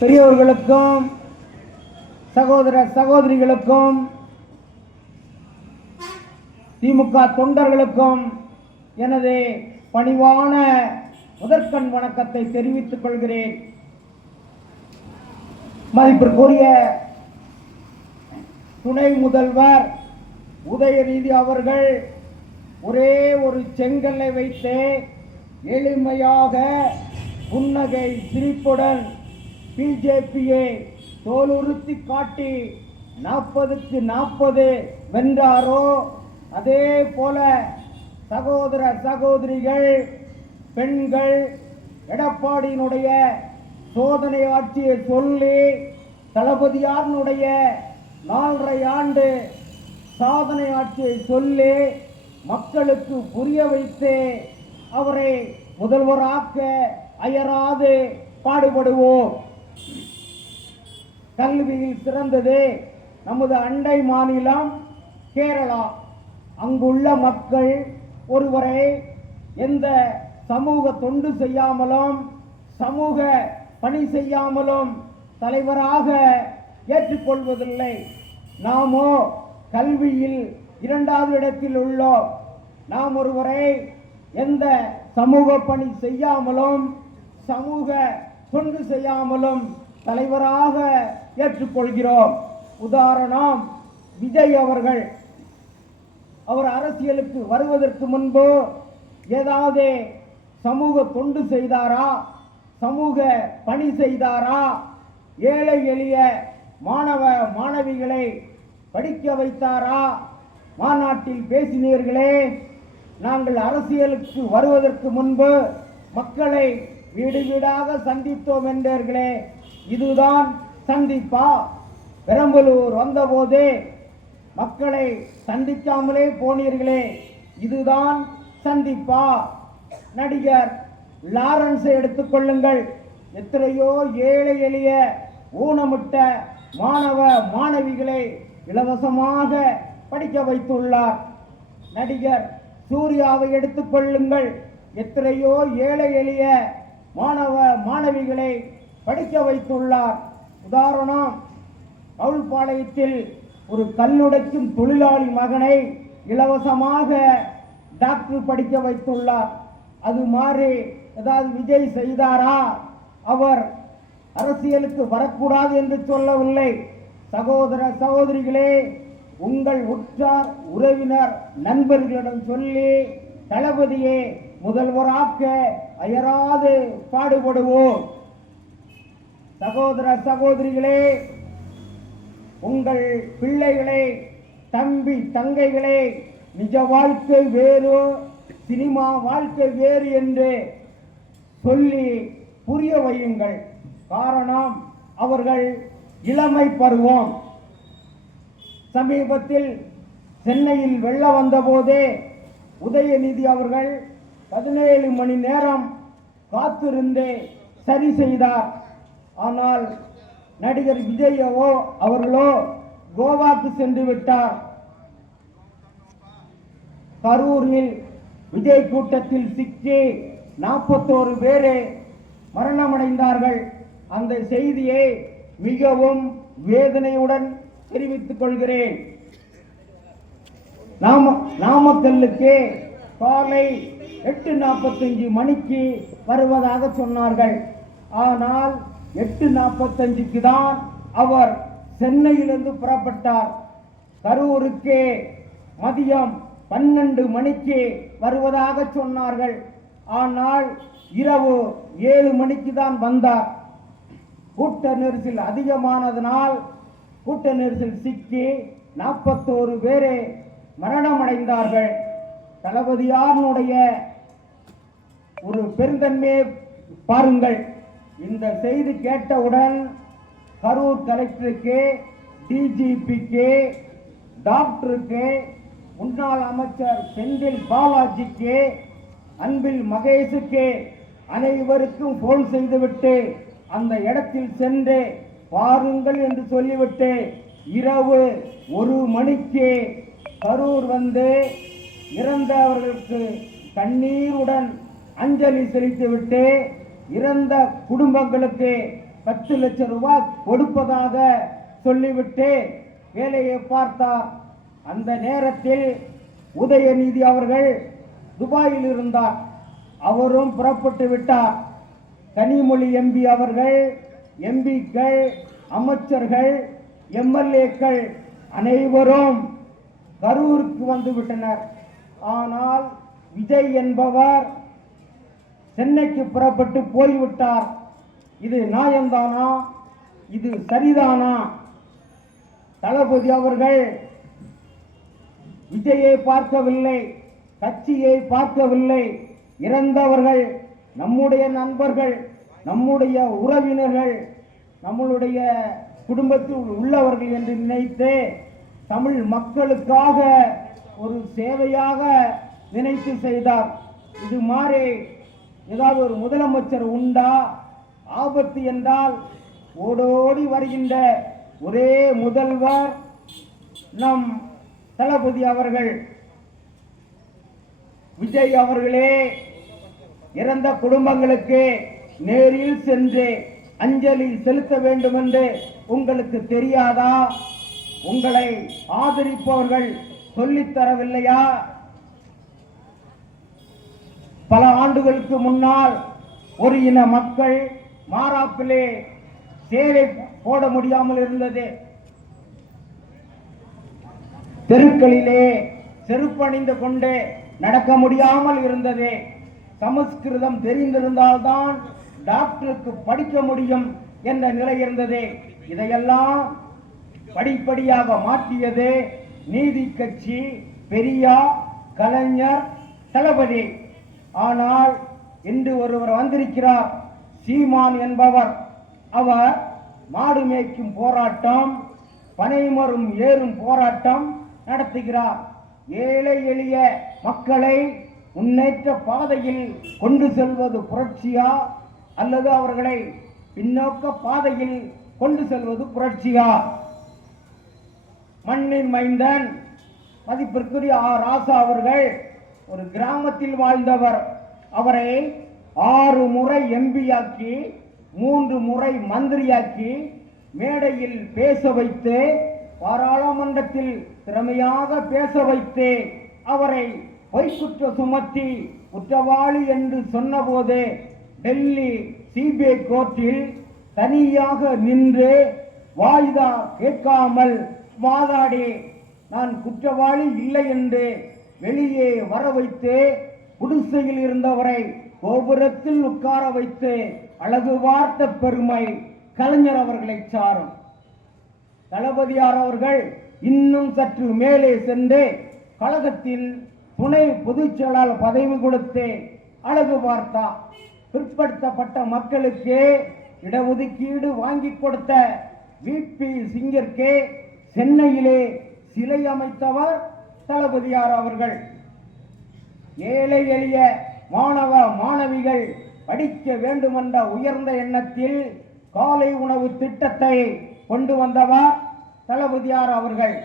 பெரியவர்களுக்கும் சகோதர சகோதரிகளுக்கும் திமுக தொண்டர்களுக்கும் எனது பணிவான முதற்கண் வணக்கத்தை தெரிவித்துக் கொள்கிறேன். மதிப்பிற்குரிய துணை முதல்வர் உதயநிதி அவர்கள் ஒரே ஒரு செங்கல்லை வைத்து எளிமையாக புன்னகை சிரிப்புடன் பிஜேபியை தோலுறுத்தி காட்டி 40க்கு 40 வென்றாரோ, அதே போல சகோதர சகோதரிகள் பெண்கள் எடப்பாடியினுடைய சோதனை ஆட்சியை சொல்லி தளபதியாருடைய 4.5 ஆண்டு சாதனை ஆட்சியை சொல்லி மக்களுக்கு புரிய வைத்து அவரை முதல்வராக்க அயராது பாடுபடுவோம். கல்வியில் சிறந்தது நமது அண்டை மாநிலம் கேரளா. அங்குள்ள மக்கள் ஒருவரை எந்த சமூக தொண்டு செய்யாமலும் சமூக பணி செய்யாமலும் தலைவராக ஏற்றுக்கொள்வதில்லை. நாமோ கல்வியில் 2வது இடத்தில் உள்ளோம். நாம் ஒருவரை எந்த சமூக பணி செய்யாமலும் சமூக தொண்டு செய்யாமலும் தலைவராக ஏற்றுக்கொள்கிறோம். உதாரணம், விஜய் அவர்கள். அவர் அரசியலுக்கு வருவதற்கு முன்பு ஏதாவது சமூக தொண்டு செய்தாரா, சமூக பணி செய்தாரா, ஏழை எளிய மாணவ மாணவிகளை படிக்க வைத்தாரா? மாநாட்டில் பேசினீர்களே, நாங்கள் அரசியலுக்கு வருவதற்கு முன்பு மக்களை வீடு வீடாக சந்தித்தோம் என்றீர்களே, இதுதான் சந்திப்பா? பெரம்பலூர் வந்தபோது மக்களை சந்திக்காமலே போனீர்களே, இதுதான் சந்திப்பா? நடிகர் லாரன்ஸை எடுத்துக்கொள்ளுங்கள். எத்தனையோ ஏழை எளிய ஊனமுட்ட மாணவ மாணவிகளை இலவசமாக படிக்க வைத்துள்ளார். நடிகர் சூர்யாவை எடுத்துக்கொள்ளுங்கள். எத்தனையோ ஏழை எளிய மாணவ மாணவிகளை படிக்க வைத்துள்ளார். உதாரணம், கவுல்பாளையத்தில் ஒரு கல்லுடைக்கும் தொழிலாளி மகனை இலவசமாக டாக்டர் படிக்க வைத்துள்ளார். அது மாதிரி ஏதாவது விஜய் செய்தாரா? அவர் அரசியலுக்கு வரக்கூடாது என்று சொல்லவில்லை. சகோதர சகோதரிகளே, உங்கள் உற்றார் உறவினர் நண்பர்களிடம் சொல்லி தளபதியை முதல்வராக்க அயராது பாடுபடுவோம். சகோதர சகோதரிகளே, உங்கள் பிள்ளைகளை தம்பி தங்கைகளை நிஜ வாழ்க்கை வேறு சினிமா வாழ்க்கை வேறு என்று சொல்லி புரிய வையுங்கள். காரணம், அவர்கள் இளமை பருவம். சமீபத்தில் சென்னையில் வெள்ளம் வந்தபோதே உதயநிதி அவர்கள் 17 மணி நேரம் காத்திருந்து சரி செய்தார். ஆனால் நடிகர் விஜய் அவர்களோ கோவாக்கு சென்று விட்டார். கரூரில் விஜய் கூட்டத்தில் சிக்கி 41 பேர் மரணமடைந்தார்கள். அந்த செய்தியை மிகவும் வேதனையுடன் தெரிவித்துக் கொள்கிறேன். நாமக்கல்லுக்கு காலை 8:45 மணிக்கு வருவதாக சொன்னார்கள். ஆனால் 8:45க்கு தான் அவர் சென்னையிலிருந்து புறப்பட்டார். கரூருக்கு மதியம் 12 மணிக்கு வருவதாக சொன்னார்கள். ஆனால் இரவு 7 மணிக்கு தான் வந்தார். கூட்ட நெரிசல் அதிகமானதனால் கூட்ட நெரிசல் சிக்கி 41 பேர் மரணமடைந்தார்கள். தளபதியாருடைய ஒரு பெருந்தன்மையை பாருங்கள். இந்த செய்தி கேட்டவுடன் கரூர் கலெக்டருக்கு, டிஜிபிக்கு, டாக்டருக்கு, முன்னாள் அமைச்சர் செந்தில் பாலாஜிக்கு, அன்பில் மகேஷுக்கு அனைவருக்கும் போன் செய்துவிட்டு அந்த இடத்தில் சென்று பாருங்கள் என்று சொல்லிவிட்டு இரவு 1 மணிக்கு கரூர் வந்து இறந்தவர்களுக்கு கண்ணீருடன் அஞ்சலி செலுத்திவிட்டு இறந்த குடும்பங்களுக்கு 10 லட்சம் ரூபாய் கொடுப்பதாக சொல்லிவிட்டு வேலையை பார்த்தார். அந்த நேரத்தில் உதயநிதி அவர்கள் துபாயில் இருந்தார். அவரும் புறப்பட்டு விட்டார். கனிமொழி எம்பி அவர்கள், எம்பிக்கள், அமைச்சர்கள், எம்எல்ஏக்கள் அனைவரும் கரூருக்கு வந்து விட்டனர். ஆனால் விஜய் என்பவர் சென்னைக்கு புறப்பட்டு போய்விட்டார். இது நியாயம்தானா? இது சரிதானா? தளபதி அவர்கள் விஜயை பார்க்கவில்லை, கட்சியை பார்க்கவில்லை. இறந்தவர்கள் நம்முடைய நண்பர்கள், நம்முடைய உறவினர்கள், நம்மளுடைய குடும்பத்தில் உள்ளவர்கள் என்று நினைத்து தமிழ் மக்களுக்காக ஒரு சேவையாக நினைத்து செய்தார். இது மாதிரி ஏதாவது ஒரு முதலமைச்சர் உண்டா? ஆபத்து என்றால் ஓடோடி வருகின்ற ஒரே முதல்வர் நம் தளபதி அவர்கள். விஜய் அவர்களே, இறந்த குடும்பங்களுக்கு நேரில் சென்று அஞ்சலி செலுத்த வேண்டும் என்று உங்களுக்கு தெரியாதா? உங்களை ஆதரிப்பவர்கள் சொல்லித் தரவில்லையா? பல ஆண்டுகளுக்கு முன்னால் ஒரு இன மக்கள் மாறாப்பிலே சேலை போட முடியாமல் இருந்தது. தெருக்களிலே செருப்பணிந்து கொண்டு நடக்க முடியாமல் இருந்தது. சமஸ்கிருதம் தெரிந்திருந்தால்தான் டாக்டருக்கு படிக்க முடியும் என்ற நிலை இருந்தது. இதையெல்லாம் படிப்படியாக மாற்றியது நீதி கட்சி, பெரியார், கலைஞர், தளபதி. ஆனால் இன்று ஒருவர் வந்திருக்கிறார், சீமான் என்பவர். அவர் மாடு மேய்க்கும் போராட்டம், பனைமரம் ஏறும் போராட்டம் நடத்துகிறார். ஏழை எளிய மக்களை முன்னேற்ற பாதையில் கொண்டு செல்வது புரட்சியா அல்லது அவர்களை பின்னோக்க பாதையில் கொண்டு செல்வது புரட்சியா? மண்ணின் மைந்தன் மதிப்பிற்குரிய ராசா அவர்கள் ஒரு கிராமத்தில் வாழ்ந்தவர். அவரை 6 முறை எம்பியாக்கி 3 முறை மந்திரியாக்கி மேடையில் பேச வைத்து, பாராளுமன்றத்தில் திறமையாக பேச வைத்து அவரை பொய்க்குற்ற சுமத்தி குற்றவாளி என்று சொன்னபோது டெல்லி சிபிஐ கோர்ட்டில் தனியாக நின்று வாய்தா கேட்காமல் வாதாடி நான் குற்றவாளி இல்லை என்று வெளியே வர வைத்து குடிசையில் இருந்தவரை கோபுரத்தில் உட்கார வைத்து அழகு பார்த்த பெருமை கலைஞர் அவர்களை சாரும். தளபதியார் அவர்கள் இன்னும் சற்று மேலே சென்று கழகத்தின் துணை பொதுச் செயலாளர் பதவி கொடுத்து அழகு பார்த்தார். பிற்படுத்தப்பட்ட மக்களுக்கு இடஒதுக்கீடு வாங்கி கொடுத்த விபி சிங்கிற்கு சென்னையிலே சிலை அமைத்தவர் தளபதியார் அவர்கள். ஏழை எளிய மாணவ மாணவிகள் படிக்க வேண்டுமென்ற உயர்ந்த எண்ணத்தில் காலை உணவு திட்டத்தை கொண்டு வந்தவர் தளபதியார் அவர்கள்.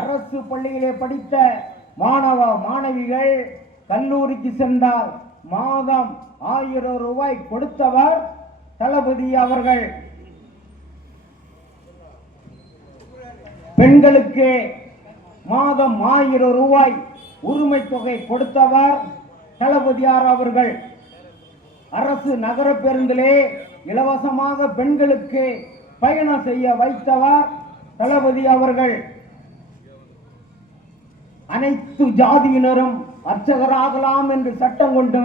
அரசு பள்ளியிலே படித்த மாணவ மாணவிகள் கல்லூரிக்கு சென்றால் மாதம் 1000 ரூபாய் கொடுத்தவர் தளபதி அவர்கள். பெண்களுக்கு மாதம் 1000 ரூபாய் உரிமை தொகை கொடுத்தவர் தளபதியார் அவர்கள். அரசு நகர பேருந்திலே இலவசமாக பெண்களுக்கு பயணம் செய்ய வைத்தவர் தளபதி அவர்கள். அனைத்து ஜாதியினரும் அர்ச்சகராகலாம் என்று சட்டம் கொண்டு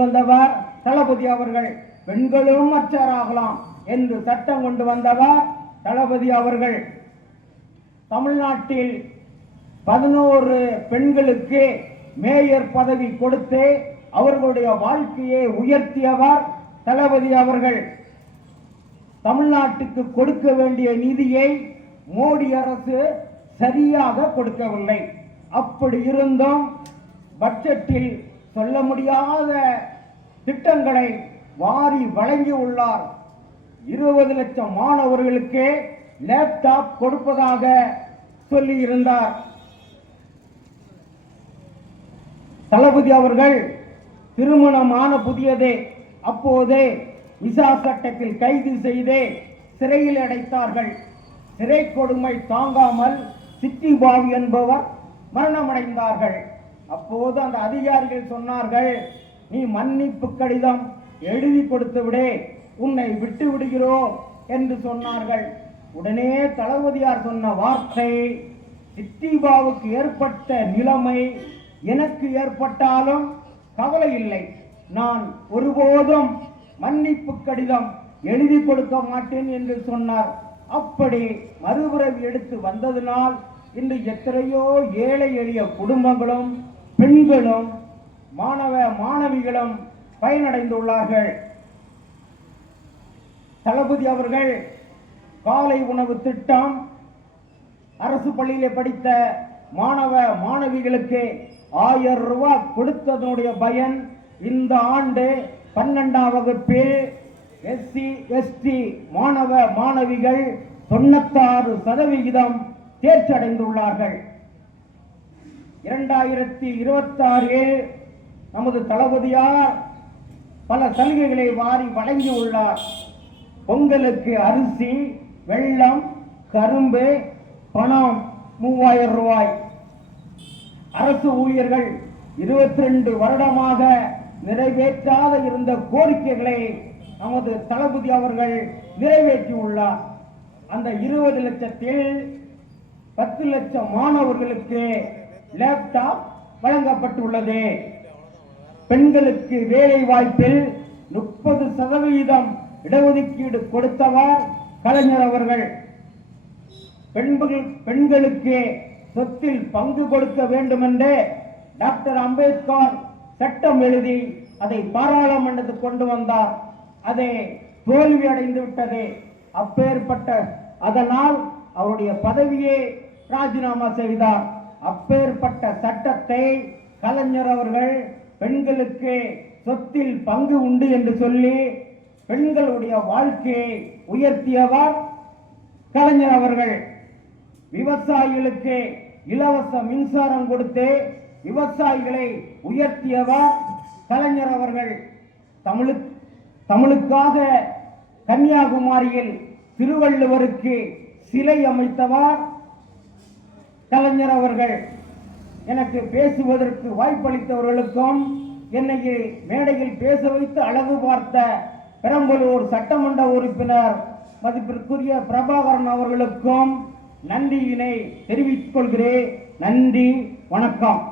வந்தவர் தளபதி அவர்கள். பெண்களும் அர்ச்சகராகலாம் என்று சட்டம் கொண்டு வந்தவர் தளபதி அவர்கள். தமிழ்நாட்டில் 11 பெண்களுக்கு மேயர் பதவி கொடுத்து அவர்களுடைய வாழ்க்கையை உயர்த்தியவர் தளபதி அவர்கள். தமிழ்நாட்டுக்கு கொடுக்க வேண்டிய நிதியை மோடி அரசு சரியாக கொடுக்கவில்லை. அப்படி இருந்தும் பட்ஜெட்டில் சொல்ல முடியாத திட்டங்களை வாரி வழங்கி உள்ளார். 20 லட்சம் மாணவர்களுக்கு லேப்டாப் கொடுப்பதாக சொல்லி இருந்தார் தளபதி அவர்கள். திருமணமான புதியதே அப்போதே விசா சட்டத்தில் கைது செய்து சிறையில் அடைத்தார்கள். சிறை கொடுமை தாங்காமல் சிட்டிபாபு என்பவர் மரணமடைந்தார்கள். அப்போது அந்த அதிகாரிகள் சொன்னார்கள், நீ மன்னிப்பு கடிதம் எழுதி கொடுத்து விடு, உன்னை விட்டு விடுகிறோம் என்று சொன்னார்கள். உடனே தளபதியார் சொன்ன வார்த்தை, சிட்டிபாவுக்கு ஏற்பட்ட நிலைமை எனக்கு ஏற்பட்டாலும் கவலை இல்லை, நான் ஒருபோதும் மன்னிப்பு கடிதம் எழுதி கொடுக்க மாட்டேன் என்று சொன்னார். அப்படி மறுபிறவி எடுத்து வந்ததினால் இன்று எத்தனையோ ஏழை எளிய குடும்பங்களும் பெண்களும் மாணவ மாணவிகளும் பயனடைந்துள்ளார்கள். தளபதி அவர்கள் காலை உணவு திட்டம், அரசு பள்ளியிலே படித்த மாணவ மாணவிகளுக்கு 1000 ரூபாய் கொடுத்ததனுடைய பயன் இந்த ஆண்டு 12ஆம் வகுப்பில் SC ST மாணவ மாணவிகள் 96% தேர்ச்சி அடைந்துள்ளார்கள். 2026 நமது தளபதியார் பல சலுகைகளை வாரி வழங்கியுள்ளார். பொங்கலுக்கு அரிசி, வெல்லம், கரும்பு, பணம் 3000 ரூபாய். அரசு ஊழியர்கள் 22 வருடமாக நிறைவேற்றாத இருந்த கோரிக்கைகளை நமது தளபதி அவர்கள் நிறைவேற்றியுள்ளார். அந்த 20 லட்சத்தில் 10 லட்சம் மாணவர்களுக்கு லேப்டாப் வழங்கப்பட்டுள்ளது. பெண்களுக்கு வேலை வாய்ப்பில் 30% இடஒதுக்கீடு கொடுத்தவர் கலைஞர் அவர்கள். பெண்களுக்கு சொத்தில் பங்கு கொடுக்க வேண்டும் என்று டாக்டர் அம்பேத்கர் சட்டம் எழுதி அதை பாராளுமன்றத்துக்கு கொண்டு வந்தார். அதை தோல்வி அடைந்து விட்டது. அப்பேற்பட்ட அதனால் அவருடைய பதவியை ராஜினாமா செய்தார். அப்பேற்பட்ட சட்டத்தை கலைஞர் அவர்கள் பெண்களுக்கு சொத்தில் பங்கு உண்டு என்று சொல்லி பெண்களுடைய வாழ்க்கையை உயர்த்தியவர் கலைஞர் அவர்கள். விவசாயிகளுக்கு இலவச மின்சாரம் கொடுத்து விவசாயிகளை உயர்த்தியவர் கலைஞர் அவர்கள். தமிழுக்காக கன்னியாகுமரியில் திருவள்ளுவருக்கு சிலை அமைத்தவர் கலைஞர் அவர்கள். எனக்கு பேசுவதற்கு வாய்ப்பளித்தவர்களுக்கும் என்னை மேடையில் பேச வைத்து அழகு பார்த்த பெரம்பலூர் சட்டமன்ற உறுப்பினர் மதிப்பிற்குரிய பிரபாகரன் அவர்களுக்கும் நன்றியினை தெரிவித்துக் கொள்கிறேன். நன்றி, வணக்கம்.